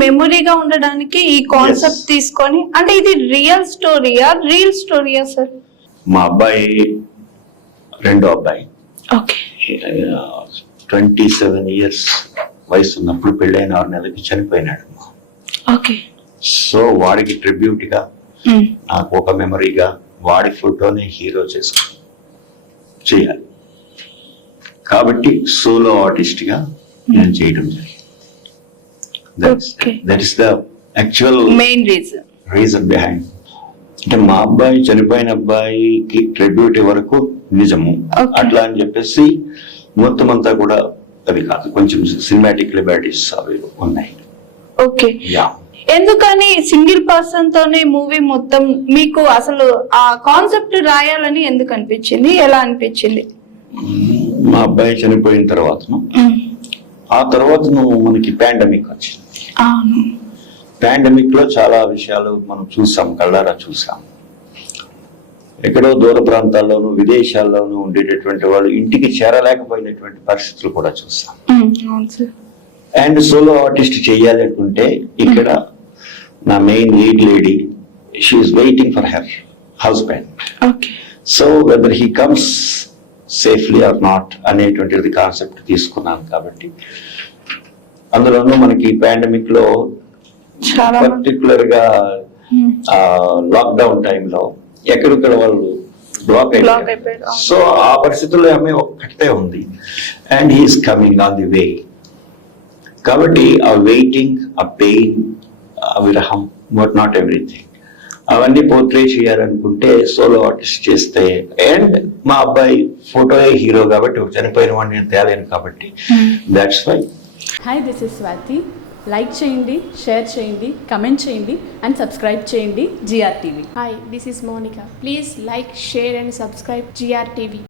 మెమొరీగా ఉండడానికి ఈ కాన్సెప్ట్ తీసుకొని, అంటే ఇది రియల్ స్టోరీయా సార్? మా అబ్బాయి రెండో అబ్బాయి ఓకే 27 years వయసు ఉన్నప్పుడు పెళ్ళైన 6 నెలలకి చనిపోయినాడు. ఓకే. సో వాడికి ట్రిబ్యూట్ గా నాకు ఒక మెమరీగా వాడి ఫోటోని హీరో చేయాలి కాబట్టి సోలో ఆర్టిస్ట్ గా నేను చేయడం జరిగింది. That is the actual main reason behind. అంటే మా అబ్బాయి చనిపోయిన అబ్బాయికి ట్రిబ్యూట్ వరకు నిజము అట్లా అని చెప్పేసి మొత్తం అంతా కూడా అది కాదు, కొంచెం సినిమాటిక్ లిబర్టీస్ అవి ఉన్నాయి. ఓకే. ఎందుకని సింగిల్ పర్సన్ తోనే మూవీ మొత్తం మీకు అసలు ఆ కాన్సెప్ట్ రాయాలని ఎందుకు అనిపించింది, ఎలా అనిపించింది? మా అబ్బాయి చనిపోయిన తర్వాత ఆ తర్వాత మనకి పాండమిక్ వచ్చింది. పాండమిక్ లో చాలా విషయాలు మనం చూసాం, కళ్ళారా చూసాం. ఎక్కడో దూర ప్రాంతాల్లోనూ విదేశాల్లోనూ ఉండేటటువంటి వాళ్ళు ఇంటికి చేరలేకపోయినటువంటి పరిస్థితులు కూడా చూసాం. అండ్ సోలో ఆర్టిస్ట్ చేయాలి అనుకుంటే ఇక్కడ నా main lead lady she's waiting for her husband. So whether he comes safely or not అనేటువంటిది కాన్సెప్ట్ తీసుకున్నాను. కాబట్టి అందులోనూ మనకి పాండమిక్ లో పర్టికులర్ గా లాక్డౌన్ టైంలో ఎక్కడిక్కడ వాళ్ళు బ్లాక్ అయిపోయారు. సో ఆ పరిస్థితుల్లో ఆమె ఒక్కటే ఉంది and he's coming on the way. కాబట్టి ఆ వెయిటింగ్, ఆ పెయిన్, ఆ విరహం, బట్ నాట్ ఎవ్రీథింగ్ అవన్నీ పోర్ట్రే చేయాలనుకుంటే సోలో ఆర్టిస్ట్ చేస్తే, అండ్ మా అబ్బాయి ఫోటోయే హీరో కాబట్టి చనిపోయిన వాడిని నేను తేలేను కాబట్టి that's why. Hi, this is Swati. Like చేయండి, షేర్ చేయండి, కమెంట్ చేయండి అండ్ సబ్స్క్రైబ్ చేయండి GR TV. Hi, this is Monica. Please like, share and subscribe GR TV.